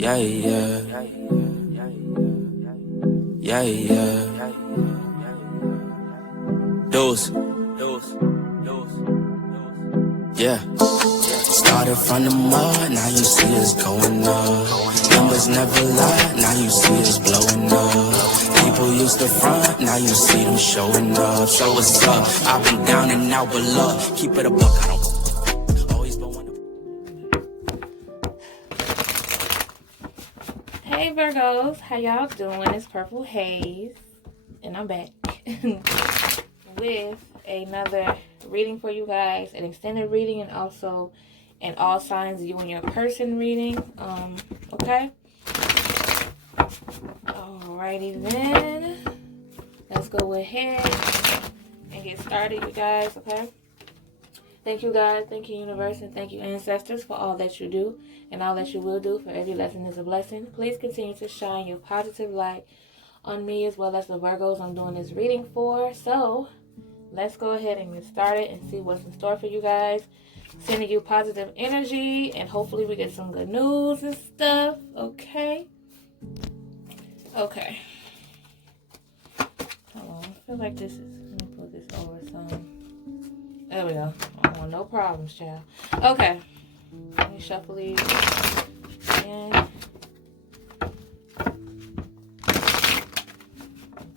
Yeah, yeah. Yeah, yeah. Those. Yeah. Started from the mud, now you see us going up. Numbers never lie, now you see us blowing up. People used to front, now you see them showing up. So what's up? I've been down and out, but love, keep it a buck, I don't always been one. Hey Virgos, how y'all doing? It's Purple Haze, and I'm back with another reading for you guys, an extended reading, and also an all signs you and your person reading. Okay. Alrighty then, let's go ahead and get started, you guys. Okay. Thank you, God. Thank you, universe, and thank you, ancestors, for all that you do and all that you will do. For every lesson is a blessing. Please continue to shine your positive light on me as well as the Virgos I'm doing this reading for. So let's go ahead and get started and see what's in store for you guys. Sending you positive energy, and hopefully we get some good news and stuff. Okay. Okay. Hold on. I feel like this is. Let me put this over some. There we go. Oh, no problems, child. Okay. Let me shuffle these. And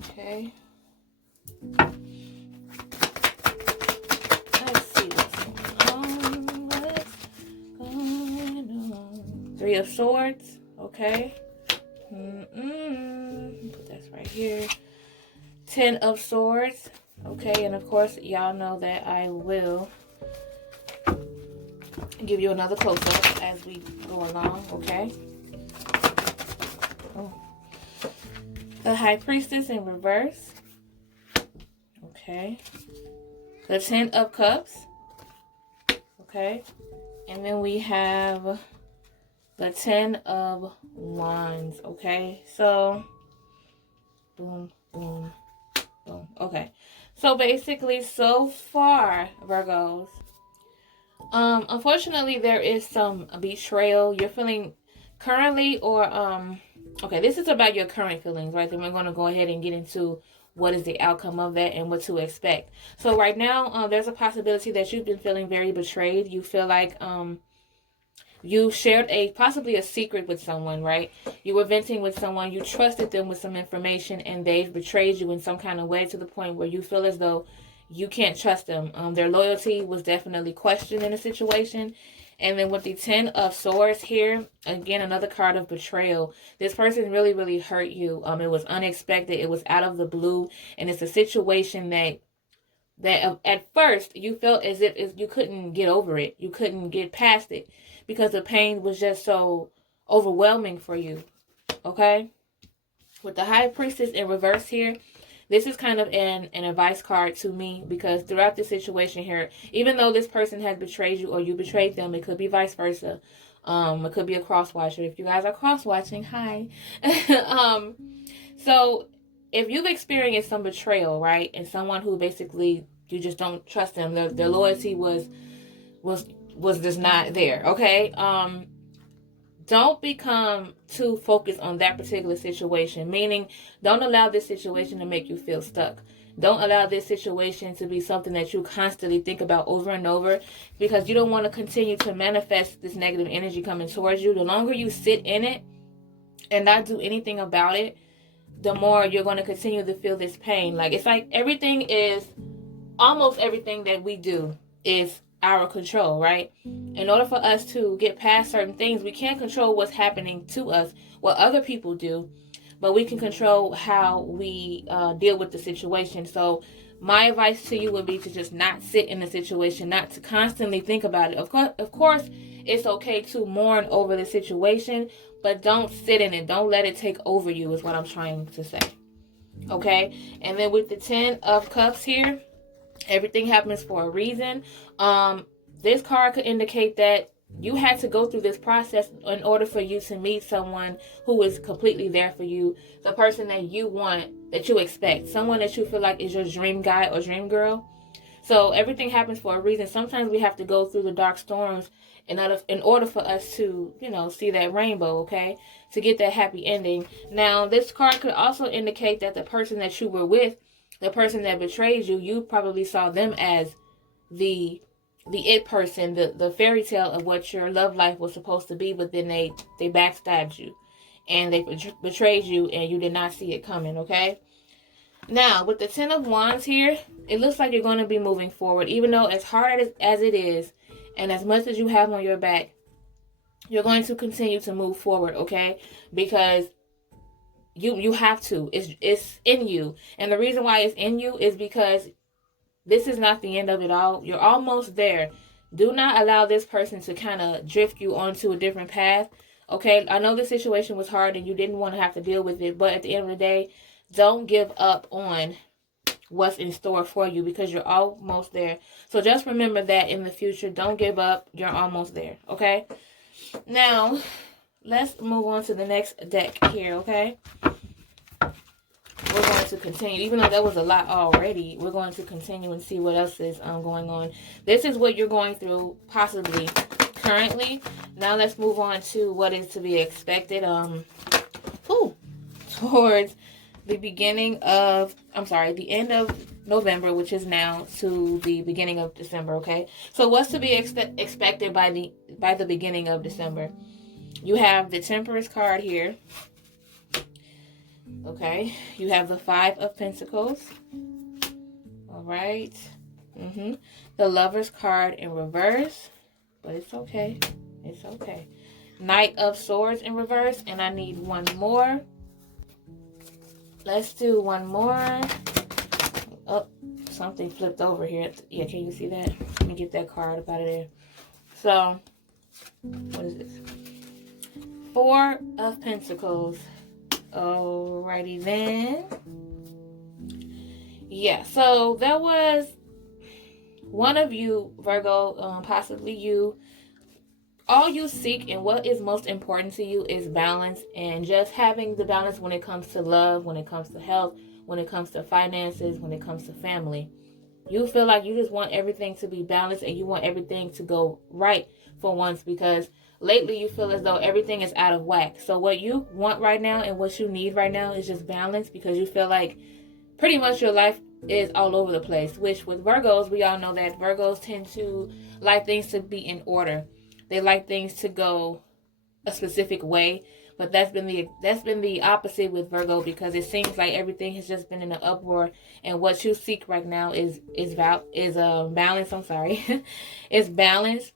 okay. Let's see what's going on. What's going on? Three of Swords. Okay. Put this right here. 10 of Swords. Okay, and of course, y'all know that I will give you another close-up as we go along, okay? Oh. The High Priestess in reverse. Okay. The 10 of Cups. Okay. And then we have the 10 of Wands, okay? So, boom, boom, boom. Okay. So basically, so far, Virgos, unfortunately, there is some betrayal you're feeling currently, or, okay, this is about your current feelings, right? Then we're going to go ahead and get into what is the outcome of that and what to expect. So right now, there's a possibility that you've been feeling very betrayed. You feel like, you shared possibly a secret with someone, right? You were venting with someone, you trusted them with some information, and they've betrayed you in some kind of way to the point where you feel as though you can't trust them. Their loyalty was definitely questioned in a situation. And then with the 10 of Swords here, again, another card of betrayal. This person really, really hurt you. It was unexpected. It was out of the blue. And it's a situation that at first you felt as if you couldn't get over it. You couldn't get past it because the pain was just so overwhelming for you. Okay? With the High Priestess in reverse here, this is kind of an advice card to me, because throughout this situation here, even though this person has betrayed you or you betrayed them, it could be vice versa. It could be a cross-watcher. If you guys are cross-watching, hi. So if you've experienced some betrayal, right, and someone who basically you just don't trust them, their loyalty was just not there, okay? Don't become too focused on that particular situation, meaning don't allow this situation to make you feel stuck. Don't allow this situation to be something that you constantly think about over and over, because you don't want to continue to manifest this negative energy coming towards you. The longer you sit in it and not do anything about it, the more you're going to continue to feel this pain. Like, it's like almost everything that we do is our control, right? In order for us to get past certain things, we can't control what's happening to us, what other people do, but we can control how we deal with the situation. So my advice to you would be to just not sit in the situation, not to constantly think about it. Of course, it's okay to mourn over the situation, but don't sit in it. Don't let it take over you, is what I'm trying to say. Okay? And then with the 10 of Cups here, everything happens for a reason. This card could indicate that you had to go through this process in order for you to meet someone who is completely there for you, the person that you want, that you expect, someone that you feel like is your dream guy or dream girl. So everything happens for a reason. Sometimes we have to go through the dark storms in order for us to, see that rainbow, okay? To get that happy ending. Now, this card could also indicate that the person that you were with, the person that betrayed you, you probably saw them as the it person, the fairy tale of what your love life was supposed to be, but then they backstabbed you and they betrayed you and you did not see it coming, okay? Now, with the 10 of Wands here, it looks like you're going to be moving forward, even though as hard as it is and as much as you have on your back, you're going to continue to move forward, okay? Because you have to. It's in you. And the reason why it's in you is because this is not the end of it all. You're almost there. Do not allow this person to kind of drift you onto a different path. Okay, I know the situation was hard and you didn't want to have to deal with it, but at the end of the day, don't give up on what's in store for you because you're almost there. So just remember that in the future. Don't give up. You're almost there. Okay, now let's move on to the next deck here. Okay, we're going to continue. Even though that was a lot already, we're going to continue and see what else is going on. This is what you're going through possibly currently. Now let's move on to what is to be expected towards the the end of November, which is now, to the beginning of December, okay? So what's to be expected by the beginning of December? You have the Temperance card here. Okay, you have the 5 of Pentacles. All right. The Lover's card in reverse, but it's okay. It's okay. Knight of Swords in reverse, and I need one more. Let's do one more. Oh, something flipped over here. Yeah, can you see that? Let me get that card up out of there. So, what is this? 4 of Pentacles. Alrighty then. Yeah, so there was one of you, Virgo, possibly you. All you seek and what is most important to you is balance, and just having the balance when it comes to love, when it comes to health, when it comes to finances, when it comes to family. You feel like you just want everything to be balanced and you want everything to go right for once, because lately you feel as though everything is out of whack. So what you want right now and what you need right now is just balance, because you feel like pretty much your life is all over the place, which with Virgos, we all know that Virgos tend to like things to be in order. They like things to go a specific way, but that's been the opposite with Virgo, because it seems like everything has just been in an uproar, and what you seek right now is balance. I'm sorry, it's balance.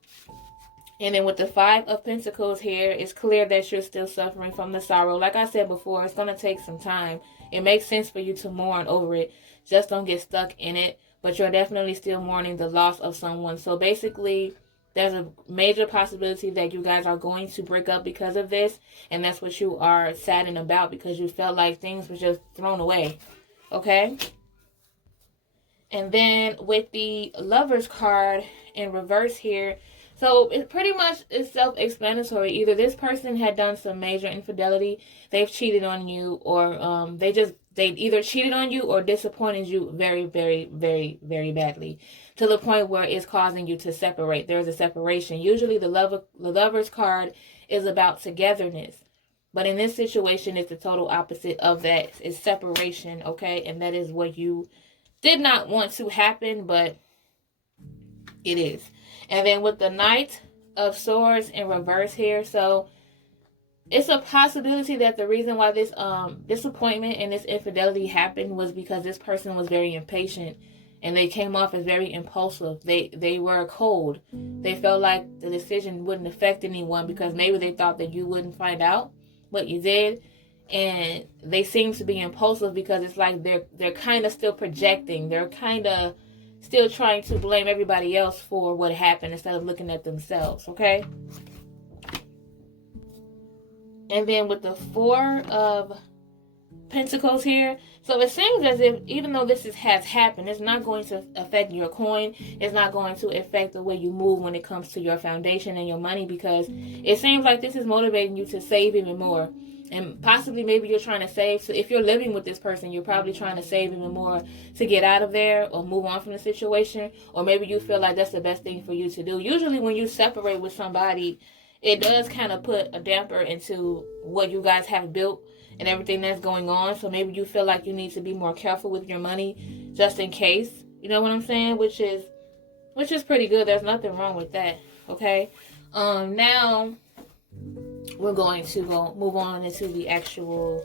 And then with the 5 of Pentacles here, it's clear that you're still suffering from the sorrow. Like I said before, it's going to take some time. It makes sense for you to mourn over it. Just don't get stuck in it. But you're definitely still mourning the loss of someone. So basically, there's a major possibility that you guys are going to break up because of this. And that's what you are saddened about, because you felt like things were just thrown away. Okay? And then with the Lover's card in reverse here, so it pretty much is self-explanatory. Either this person had done some major infidelity, they've cheated on you, or they either cheated on you or disappointed you very, very, very, very badly, to the point where it's causing you to separate. There's a separation. Usually the Lover's card is about togetherness. But in this situation, it's the total opposite of that. It's separation, okay? And that is what you did not want to happen, but it is. And then with the Knight of Swords in reverse here, so it's a possibility that the reason why this disappointment and this infidelity happened was because this person was very impatient and they came off as very impulsive. They were cold. They felt like the decision wouldn't affect anyone because maybe they thought that you wouldn't find out, but you did. And they seem to be impulsive because it's like they're kind of still projecting. They're kind of still trying to blame everybody else for what happened instead of looking at themselves, okay? And then with the 4 of Pentacles here, so it seems as if even though this has happened, it's not going to affect your coin. It's not going to affect the way you move when it comes to your foundation and your money, because it seems like this is motivating you to save even more. And possibly maybe you're trying to save. So if you're living with this person, you're probably trying to save even more to get out of there or move on from the situation. Or maybe you feel like that's the best thing for you to do. Usually when you separate with somebody, it does kind of put a damper into what you guys have built and everything that's going on. So maybe you feel like you need to be more careful with your money just in case. You know what I'm saying? Which is pretty good. There's nothing wrong with that. Okay? Now we're going to move on into the actual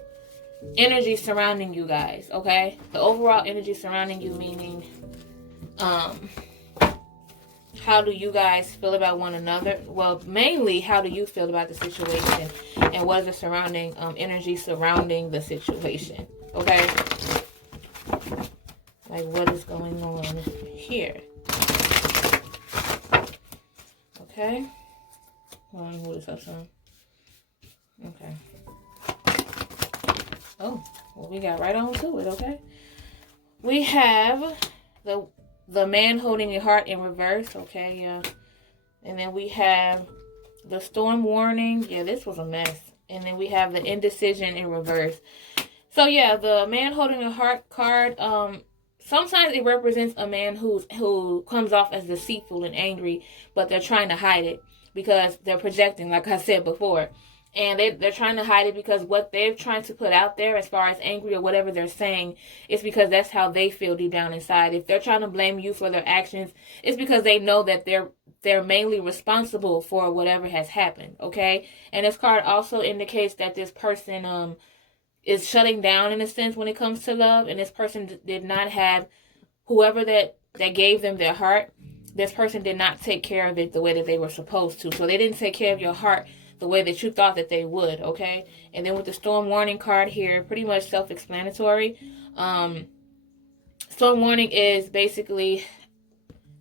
energy surrounding you guys, okay? The overall energy surrounding you, meaning how do you guys feel about one another? Well, mainly, how do you feel about the situation? And what is the surrounding energy surrounding the situation, okay? Like, what is going on here? Okay? Hold on, hold this up some. Okay. Oh, well, we got right on to it, okay? We have the man holding a heart in reverse, okay, yeah. And then we have the storm warning. Yeah, this was a mess. And then we have the indecision in reverse. So, yeah, the man holding a heart card, sometimes it represents a man who comes off as deceitful and angry, but they're trying to hide it because they're projecting, like I said before. And they're trying to hide it because what they're trying to put out there as far as angry or whatever they're saying is because that's how they feel deep down inside. If they're trying to blame you for their actions, it's because they know that they're mainly responsible for whatever has happened, okay? And this card also indicates that this person is shutting down in a sense when it comes to love, and this person did not have whoever that gave them their heart. This person did not take care of it the way that they were supposed to. So they didn't take care of your heart the way that you thought that they would, okay? And then with the storm warning card here, pretty much self-explanatory. Storm warning is basically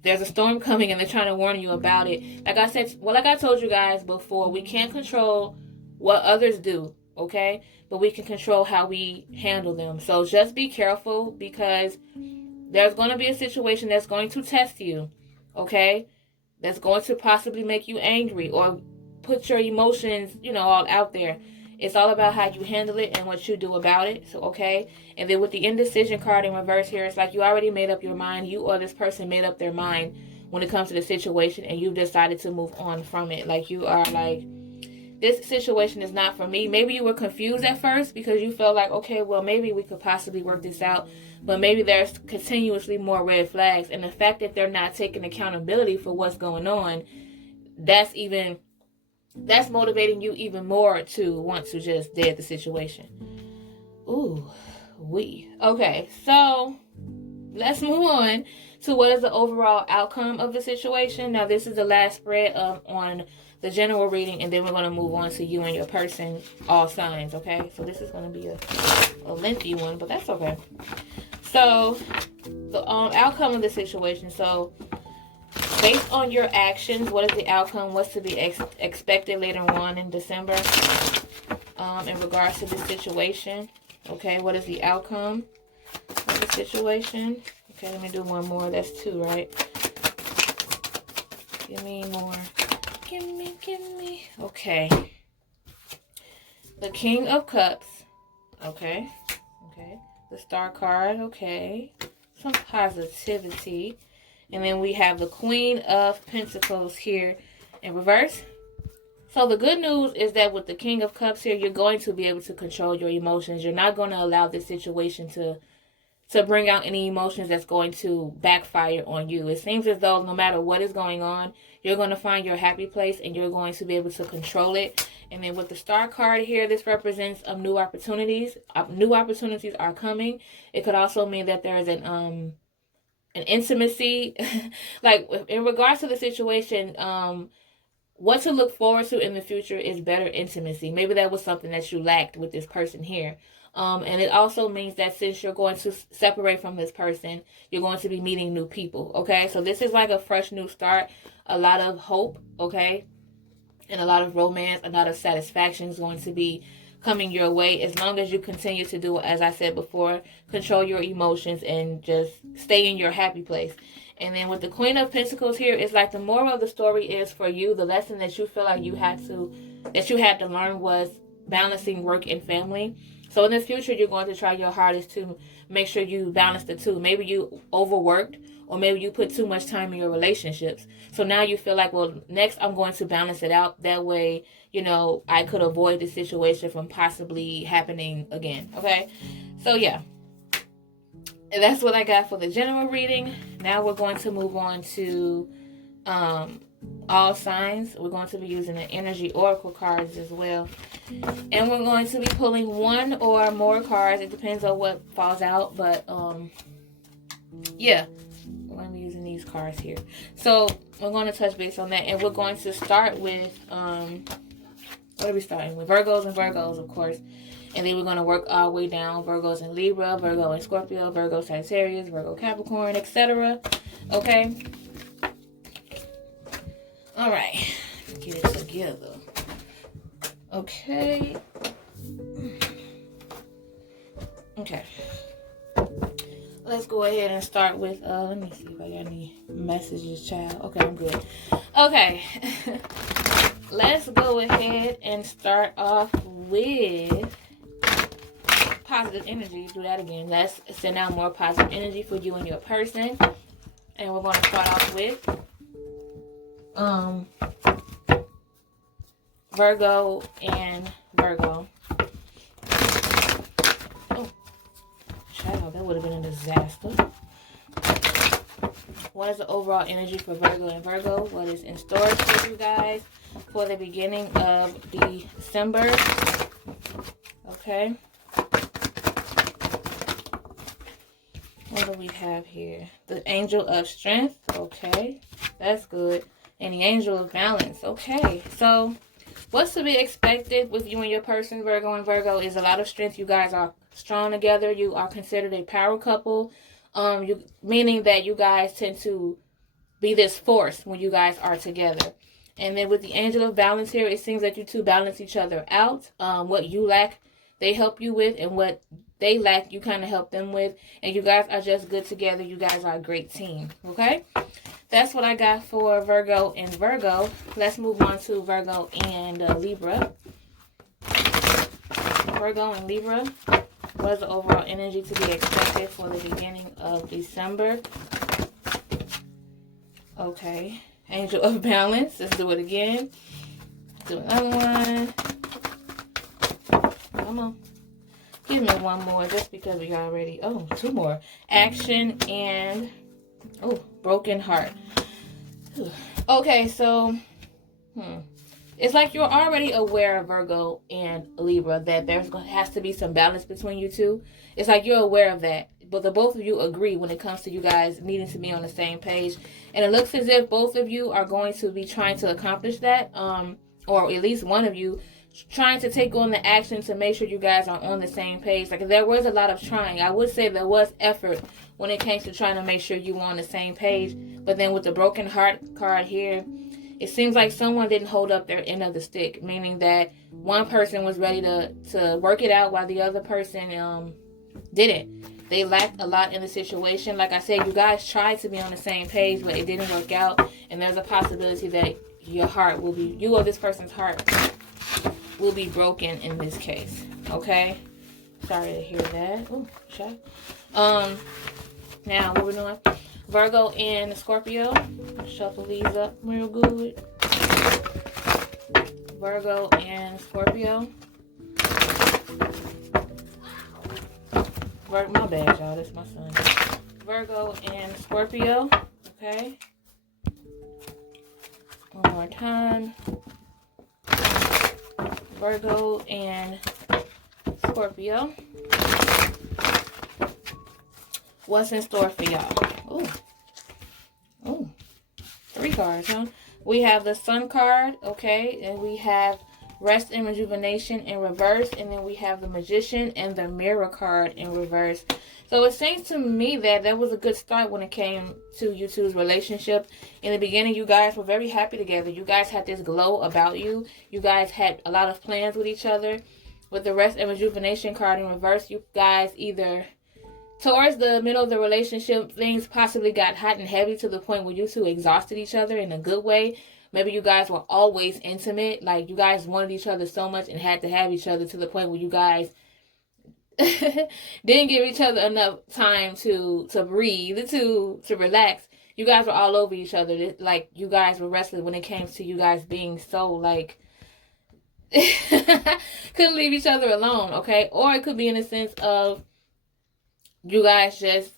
there's a storm coming and they're trying to warn you about it. Like I told you guys before, we can't control what others do, okay? But we can control how we handle them. So just be careful because there's going to be a situation that's going to test you, okay? That's going to possibly make you angry or put your emotions, all out there. It's all about how you handle it and what you do about it. So, okay. And then with the indecision card in reverse here, it's like you already made up your mind. You or this person made up their mind when it comes to the situation and you've decided to move on from it. Like you are like, this situation is not for me. Maybe you were confused at first because you felt like, okay, well, maybe we could possibly work this out. But maybe there's continuously more red flags. And the fact that they're not taking accountability for what's going on, that's motivating you even more to want to just dead the situation. Okay, so let's move on to what is the overall outcome of the situation. Now, this is the last spread on the general reading, and then we're going to move on to you and your person, all signs, okay? So this is going to be a lengthy one, but that's okay. So, the outcome of the situation. So, based on your actions, what is the outcome? What's to be expected later on in December in regards to this situation? Okay, what is the outcome of the situation? Okay, let me do one more. That's two, right? Give me more. Give me. Okay. The King of Cups. Okay. The Star card. Okay. Some positivity. And then we have the Queen of Pentacles here in reverse. So the good news is that with the King of Cups here, you're going to be able to control your emotions. You're not going to allow this situation to bring out any emotions that's going to backfire on you. It seems as though no matter what is going on, you're going to find your happy place and you're going to be able to control it. And then with the Star card here, this represents new opportunities. New opportunities are coming. It could also mean that there is an intimacy, like in regards to the situation, what to look forward to in the future is better intimacy. Maybe that was something that you lacked with this person here. And it also means that since you're going to separate from this person, you're going to be meeting new people, okay? So this is like a fresh new start, a lot of hope, okay? And a lot of romance, a lot of satisfaction is going to be coming your way as long as you continue to do, as I said before, control your emotions and just stay in your happy place. And then with the Queen of Pentacles here, it's like the moral of the story is for you, the lesson that you feel like you had to learn was balancing work and family. So in the future, you're going to try your hardest to make sure you balance the two. Maybe you overworked, or maybe you put too much time in your relationships. So now you feel like, well, next I'm going to balance it out. That way, I could avoid the situation from possibly happening again. Okay? So yeah. And that's what I got for the general reading. Now we're going to move on to all signs. We're going to be using the energy oracle cards as well. And we're going to be pulling one or more cards. It depends on what falls out. But yeah. We're going to be using these cards here. So we're going to touch base on that. And we're going to start with, what are we starting with? Virgos and Virgos, of course. And then we're going to work our way down. Virgos and Libra, Virgo and Scorpio, Virgo Sagittarius, Virgo Capricorn, etc. Okay? Alright. Let's get it together. Okay. Okay. Let's go ahead and start with, let me see if I got any messages, child. Okay, I'm good. Okay. Let's go ahead and start off with positive energy. Do that again. Let's send out more positive energy for you and your person. And we're going to start off with Virgo and Virgo. Oh, child, that would have been a disaster. What is the overall energy for Virgo and Virgo? What is in store for you guys for the beginning of December? Okay. What do we have here? The Angel of Strength. Okay. That's good. And the Angel of Balance. Okay. So, what's to be expected with you and your person, Virgo and Virgo, is a lot of strength. You guys are strong together. You are considered a power couple. Meaning that you guys tend to be this force when you guys are together. And then with the Angel of Balance here, it seems that you two balance each other out. What you lack, they help you with, and what they lack, you kind of help them with. And you guys are just good together. You guys are a great team. Okay? That's what I got for Virgo and Virgo. Let's move on to Virgo and Libra. Virgo and Libra. What is the overall energy to be expected for the beginning of December? Okay. Angel of Balance. Let's do it again. Do another one. Come on. Give me one more just because we already... Oh, two more. Action and... Oh, Broken Heart. Okay, so... It's like you're already aware of Virgo and Libra that has to be some balance between you two. It's like you're aware of that. But the both of you agree when it comes to you guys needing to be on the same page. And it looks as if both of you are going to be trying to accomplish that. Or at least one of you trying to take on the action to make sure you guys are on the same page. Like, there was a lot of trying. I would say there was effort when it came to trying to make sure you were on the same page. But then with the Broken Heart card here, it seems like someone didn't hold up their end of the stick, meaning that one person was ready to work it out while the other person didn't. They lacked a lot in the situation. Like I said, you guys tried to be on the same page, but it didn't work out. And there's a possibility that you or this person's heart will be broken in this case. Okay? Sorry to hear that. Oh, shut. Now, what we're doing? Virgo and Scorpio. Shuffle these up real good. Virgo and Scorpio. My bad, y'all. That's my son. Virgo and Scorpio. Okay. One more time. Virgo and Scorpio. What's in store for y'all? Ooh. 3 cards, huh? We have the Sun card, okay, and we have Rest and Rejuvenation in reverse, and then we have the Magician and the Mirror card in reverse. So it seems to me that that was a good start when it came to you two's relationship. In the beginning, you guys were very happy together. You guys had this glow about you. You guys had a lot of plans with each other. With the Rest and Rejuvenation card in reverse, you guys either... Towards the middle of the relationship, things possibly got hot and heavy to the point where you two exhausted each other in a good way. Maybe you guys were always intimate. Like, you guys wanted each other so much and had to have each other to the point where you guys didn't give each other enough time to breathe, to relax. You guys were all over each other. Like, you guys were restless when it came to you guys being so, like, couldn't leave each other alone, okay? Or it could be in the sense of you guys just,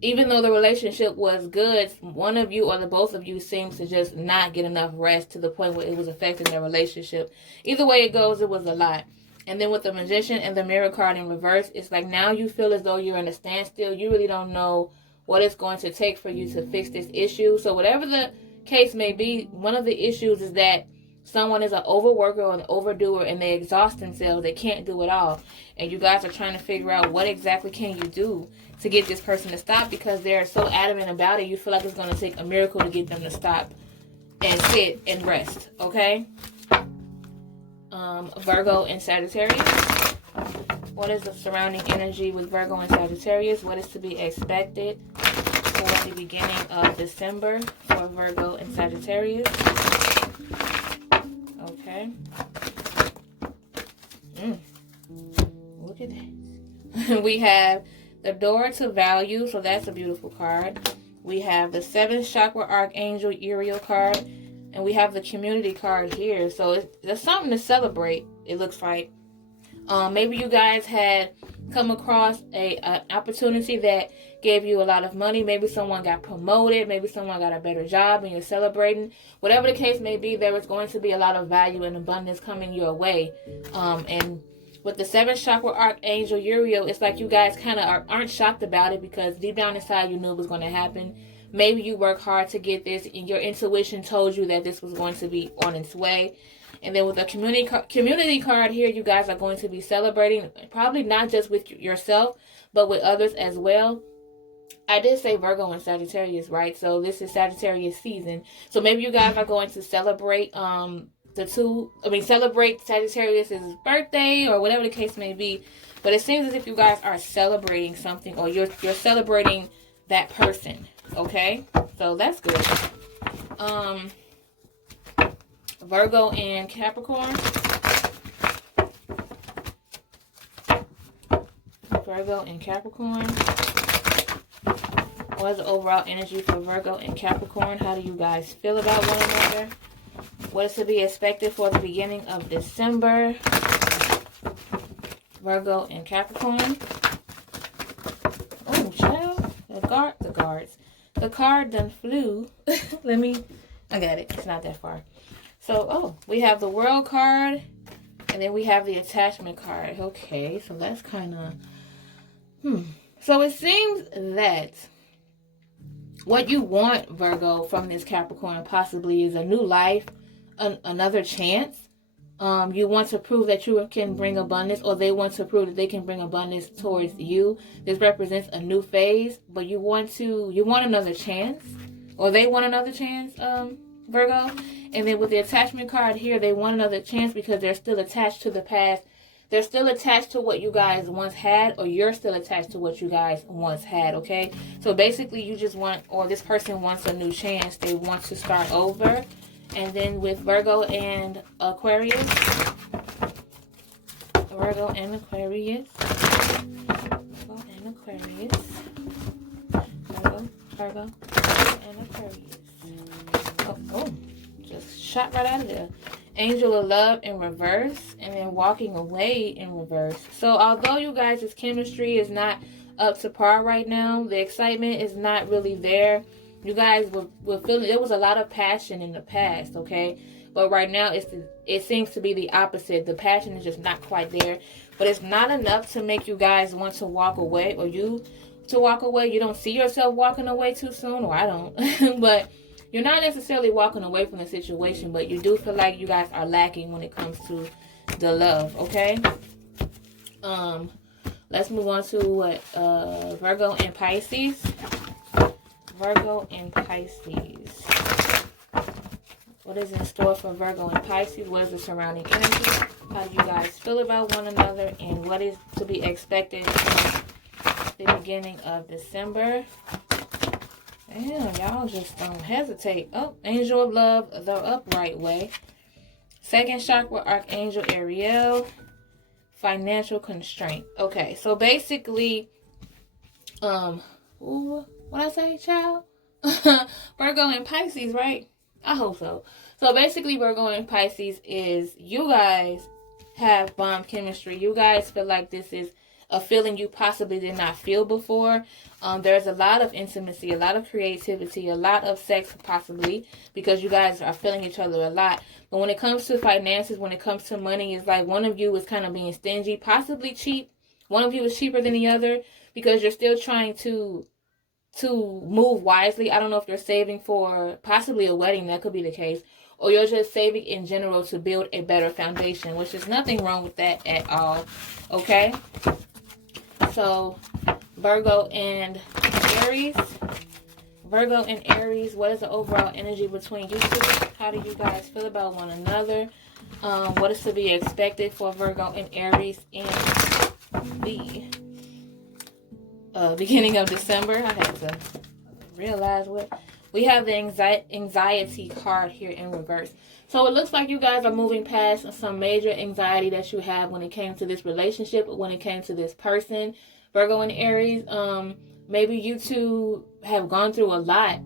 even though the relationship was good, one of you or the both of you seems to just not get enough rest to the point where it was affecting their relationship. Either way it goes, it was a lot. And then with the Magician and the Mirror card in reverse, it's like now you feel as though you're in a standstill. You really don't know what it's going to take for you to fix this issue. So whatever the case may be, one of the issues is that someone is an overworker or an overdoer and they exhaust themselves. They can't do it all. And you guys are trying to figure out what exactly can you do to get this person to stop, because they're so adamant about it. You feel like it's going to take a miracle to get them to stop and sit and rest, okay? Virgo and Sagittarius. What is the surrounding energy with Virgo and Sagittarius? What is to be expected for the beginning of December for Virgo and Sagittarius? Okay. Look at that. We have the Door to Value, so that's a beautiful card. We have the 7th Chakra Archangel Uriel card. And we have the Community card here. So there's something to celebrate, it looks like. Maybe you guys had come across an opportunity that gave you a lot of money. Maybe someone got promoted. Maybe someone got a better job and you're celebrating. Whatever the case may be, there is going to be a lot of value and abundance coming your way. And with the 7th Chakra Archangel Uriel, it's like you guys kind of aren't shocked about it, because deep down inside you knew it was going to happen. Maybe you work hard to get this and your intuition told you that this was going to be on its way. And then with the community card here, you guys are going to be celebrating, probably not just with yourself, but with others as well. I did say Virgo and Sagittarius, right? So this is Sagittarius season. So maybe you guys are going to celebrate celebrate Sagittarius' birthday or whatever the case may be. But it seems as if you guys are celebrating something, or you're celebrating that person. Okay, so that's good. Virgo and Capricorn. Virgo and Capricorn. What is the overall energy for Virgo and Capricorn? How do you guys feel about one another? What is to be expected for the beginning of December? Virgo and Capricorn. Oh, child. The guards. The card done flew. I got it. It's not that far. So, we have the World card. And then we have the Attachment card. Okay, so that's kind of... So it seems that what you want, Virgo, from this Capricorn possibly is a new life, another chance. You want to prove that you can bring abundance, or they want to prove that they can bring abundance towards you. This represents a new phase, but you want another chance, or they want another chance, Virgo. And then with the Attachment card here, they want another chance because they're still attached to the past. They're still attached to what you guys once had, or you're still attached to what you guys once had, okay? So basically you just want, or this person wants a new chance. They want to start over. And then with Virgo and Aquarius. Virgo and Aquarius. Virgo and Aquarius. Virgo and Aquarius. Oh, just shot right out of there. Angel of Love in reverse, and then Walking Away in reverse. So although you guys' chemistry is not up to par right now, the excitement is not really there. You guys were feeling, there was a lot of passion in the past, okay? But right now, it seems to be the opposite. The passion is just not quite there. But it's not enough to make you guys want to walk away, or you to walk away. You don't see yourself walking away too soon, or I don't. But you're not necessarily walking away from the situation, but you do feel like you guys are lacking when it comes to the love, okay? Let's move on to Virgo and Pisces. Virgo and Pisces. What is in store for Virgo and Pisces? What is the surrounding energy? How do you guys feel about one another? And what is to be expected in the beginning of December? Damn, y'all just don't hesitate. Oh, Angel of Love, the upright way. Second chakra, Archangel Ariel. Financial constraint. Okay, so basically, what I say, child? Virgo and Pisces, right? I hope so. So basically, Virgo and Pisces is you guys have bomb chemistry. You guys feel like this is a feeling you possibly did not feel before. There's a lot of intimacy, a lot of creativity, a lot of sex possibly, because you guys are feeling each other a lot. But when it comes to finances, when it comes to money, it's like one of you is kind of being stingy, possibly cheap. One of you is cheaper than the other because you're still trying to move wisely. I don't know if you're saving for possibly a wedding. That could be the case. Or you're just saving in general to build a better foundation, which is nothing wrong with that at all. Okay? So, Virgo and Aries. Virgo and Aries, what is the overall energy between you two? How do you guys feel about one another? What is to be expected for Virgo and Aries in the beginning of December? I had to realize what. We have the anxiety card here in reverse. So it looks like you guys are moving past some major anxiety that you have when it came to this relationship, when it came to this person. Virgo and Aries, maybe you two have gone through a lot.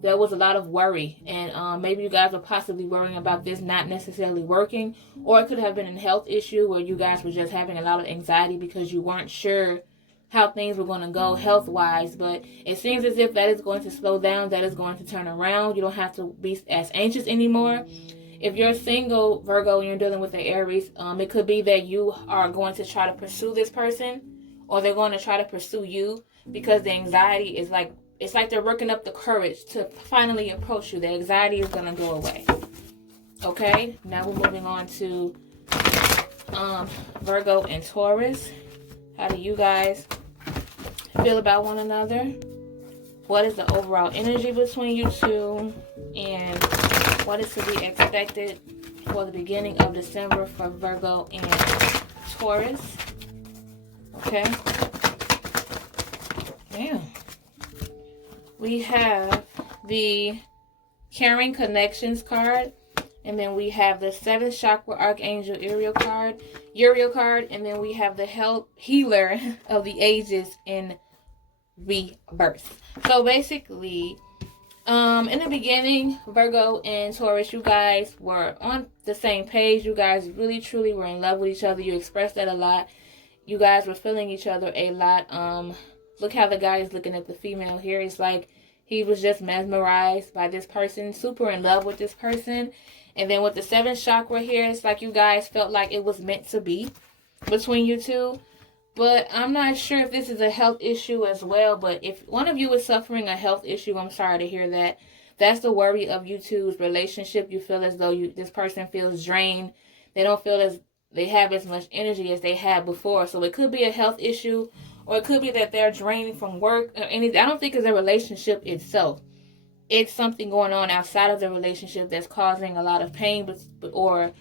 There was a lot of worry, and maybe you guys are possibly worrying about this not necessarily working, or it could have been a health issue where you guys were just having a lot of anxiety because you weren't sure how things were going to go health-wise. But it seems as if that is going to slow down, that is going to turn around. You don't have to be as anxious anymore. If you're single, Virgo, and you're dealing with the Aries, it could be that you are going to try to pursue this person, or they're going to try to pursue you, because the anxiety is like, it's like they're working up the courage to finally approach you. The anxiety is going to go away. Okay, now we're moving on to Virgo and Taurus. How do you guys feel about one another? What is the overall energy between you two? And what is to be expected for the beginning of December for Virgo and Taurus? Okay. Damn. We have the Caring Connections card. And then we have the 7th Chakra Archangel Uriel card. And then we have the Healer of the Ages in reverse. So basically, in the beginning, Virgo and Taurus, you guys were on the same page. You guys really, truly were in love with each other. You expressed that a lot. You guys were feeling each other a lot. Look how the guy is looking at the female here. It's like he was just mesmerized by this person, super in love with this person. And then with the 7th chakra here, it's like you guys felt like it was meant to be between you two. But I'm not sure if this is a health issue as well. But if one of you is suffering a health issue, I'm sorry to hear that. That's the worry of you two's relationship. You feel as though this person feels drained. They don't feel as they have as much energy as they had before. So it could be a health issue, or it could be that they're drained from work. I don't think it's a relationship itself. It's something going on outside of the relationship that's causing a lot of pain or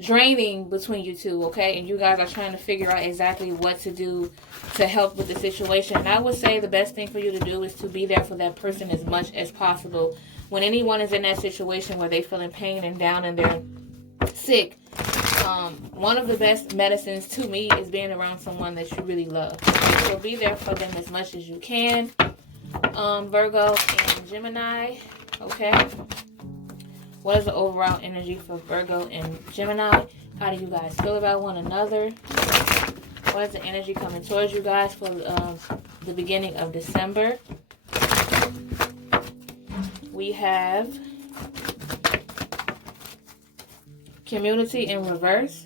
draining between you two, okay? And you guys are trying to figure out exactly what to do to help with the situation. And I would say the best thing for you to do is to be there for that person as much as possible. When anyone is in that situation where they feel in pain and down and they're sick, one of the best medicines to me is being around someone that you really love. So be there for them as much as you can. Virgo and Gemini, okay? What is the overall energy for Virgo and Gemini? How do you guys feel about one another? What is the energy coming towards you guys for the beginning of December? We have Community in reverse,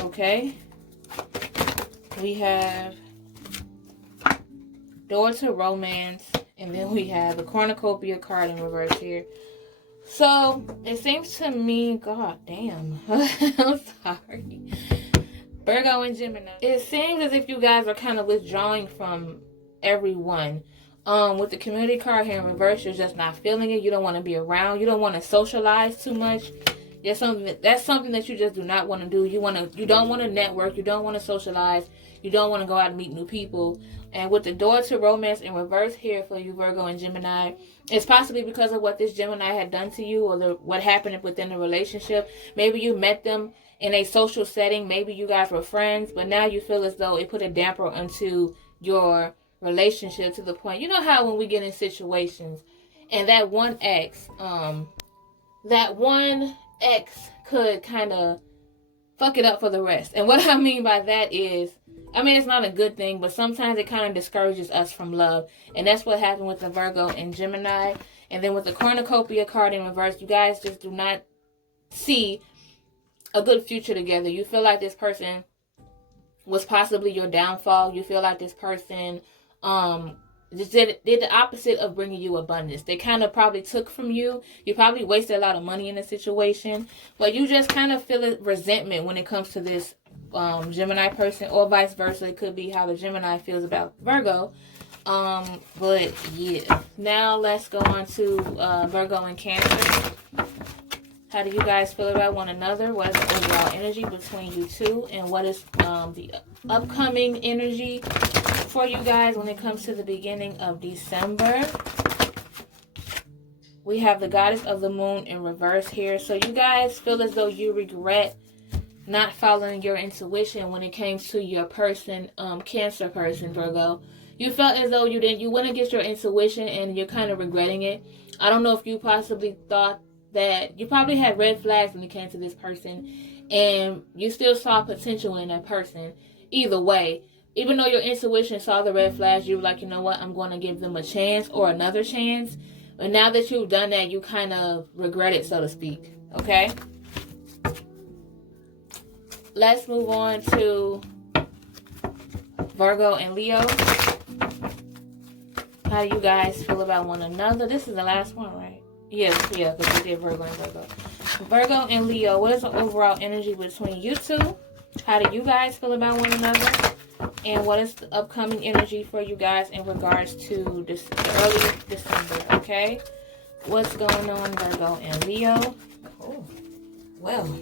okay? We have Door to Romance, and then we have a Cornucopia card in reverse here. So, it seems to me, god damn, I'm sorry. Virgo and Gemini. It seems as if you guys are kind of withdrawing from everyone. With the Community card here in reverse, you're just not feeling it. You don't want to be around. You don't want to socialize too much. That's something that you just do not want to do. You don't want to network. You don't want to socialize. You don't want to go out and meet new people. And with the door to romance in reverse here for you, Virgo and Gemini, it's possibly because of what this Gemini had done to you, or what happened within the relationship. Maybe you met them in a social setting. Maybe you guys were friends, but now you feel as though it put a damper onto your relationship, to the point, you know how when we get in situations and that one ex could kind of fuck it up for the rest. And what I mean by that is, it's not a good thing, but sometimes it kind of discourages us from love. And that's what happened with the Virgo and Gemini. And then with the cornucopia card in reverse, you guys just do not see a good future together. You feel like this person was possibly your downfall. You feel like this person just did the opposite of bringing you abundance. They kind of probably took from you. You probably wasted a lot of money in the situation, but you just kind of feel resentment when it comes to this Gemini person, or vice versa. It could be how the Gemini feels about Virgo. But yeah, now let's go on to Virgo and Cancer. How do you guys feel about one another? What is the overall energy between you two? And what is the upcoming energy for you guys when it comes to the beginning of December? We have the Goddess of the Moon in reverse here. So you guys feel as though you regret not following your intuition when it came to your person, Cancer person, Virgo. You felt as though you went against your intuition and you're kind of regretting it. I don't know if you possibly thought that you probably had red flags when it came to this person, and you still saw potential in that person. Either way, even though your intuition saw the red flags, you were like, you know what, I'm going to give them a chance or another chance. But now that you've done that, you kind of regret it, so to speak. Okay? Let's move on to Virgo and Leo. How do you guys feel about one another? This is the last one, right? Yeah, because we did Virgo and Virgo. Virgo and Leo, what is the overall energy between you two? How do you guys feel about one another? And what is the upcoming energy for you guys in regards to this early December, okay? What's going on, Virgo and Leo? Oh, well,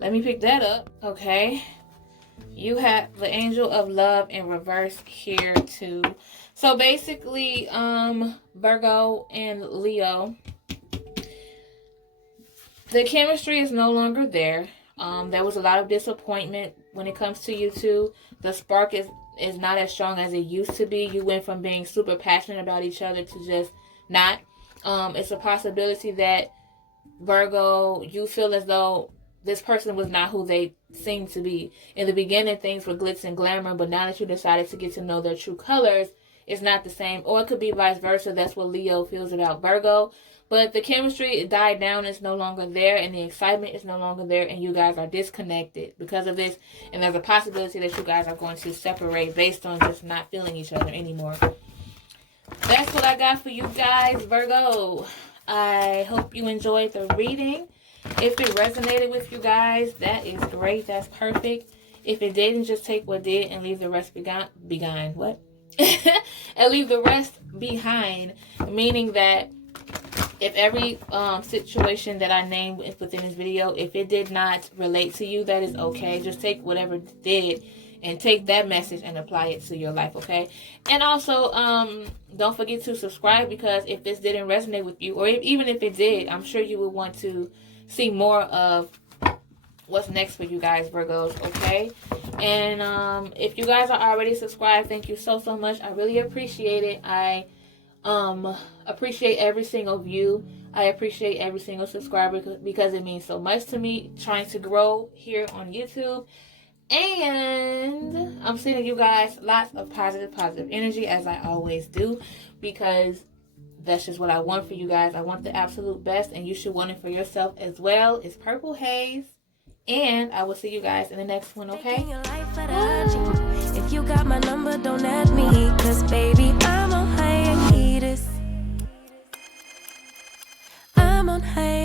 let me pick that up, okay? You have the Angel of Love in reverse here too. So basically, Virgo and Leo, the chemistry is no longer there. There was a lot of disappointment when it comes to you two. The spark is not as strong as it used to be. You went from being super passionate about each other to just not. It's a possibility that, Virgo, you feel as though this person was not who they seemed to be. In the beginning, things were glitz and glamour, but now that you decided to get to know their true colors, it's not the same. Or it could be vice versa. That's what Leo feels about Virgo. But the chemistry died down. It's no longer there, and the excitement is no longer there, and you guys are disconnected because of this. And there's a possibility that you guys are going to separate based on just not feeling each other anymore. That's what I got for you guys, Virgo. I hope you enjoyed the reading. If it resonated with you guys, that is great. That's perfect. If it didn't, just take what did and leave the rest behind. What? And leave the rest behind, meaning that if every situation that I named within this video, if it did not relate to you, that is okay. Just take whatever did and take that message and apply it to your life, okay? And also, don't forget to subscribe, because if this didn't resonate with you, or even if it did, I'm sure you would want to see more of what's next for you guys, Virgos, okay? And if you guys are already subscribed, thank you so much. I really appreciate it. I appreciate every single view. I appreciate every single subscriber, because it means so much to me trying to grow here on YouTube. And I'm sending you guys lots of positive energy, as I always do, because that's just what I want for you guys. I want the absolute best, and you should want it for yourself as well. It's Purple Haze, and I will see you guys in the next one, okay? If you got my number, don't add me, 'cause baby, I'm on hiatus. I'm on hiatus.